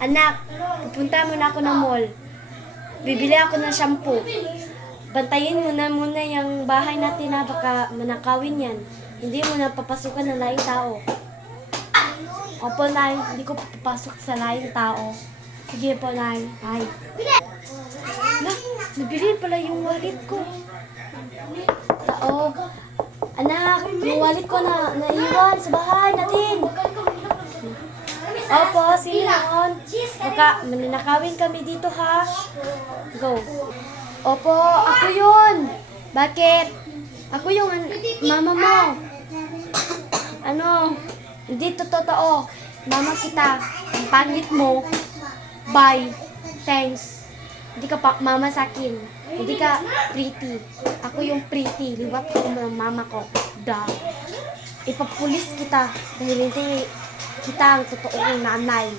Anak, pupunta muna ako ng mall. Bibili ako ng shampoo. Bantayin mo na muna yung bahay natin na baka manakawin yan. Hindi mo na papasukan ng laing tao. Opo, Nay. Hindi ko papasok sa laing tao. Sige po, Nay. Bye. Na, nabili pala yung wallet ko. Tao. Anak, yung wallet ko na naiwan sa bahay natin. Opo, Simon. Baka mananakawin kami dito, ha? Go. Opo, ako yun. Bakit? Ako yung mama mo. Ano? Hindi to totoo. Mama kita. Ang pangit mo. Bye. Thanks. Hindi ka pa mama sa akin. Hindi ka pretty. Ako yung pretty. Liwat ko ng mama ko. Da. Ipapulis kita. Dahil hindi kita ang totoong nanay.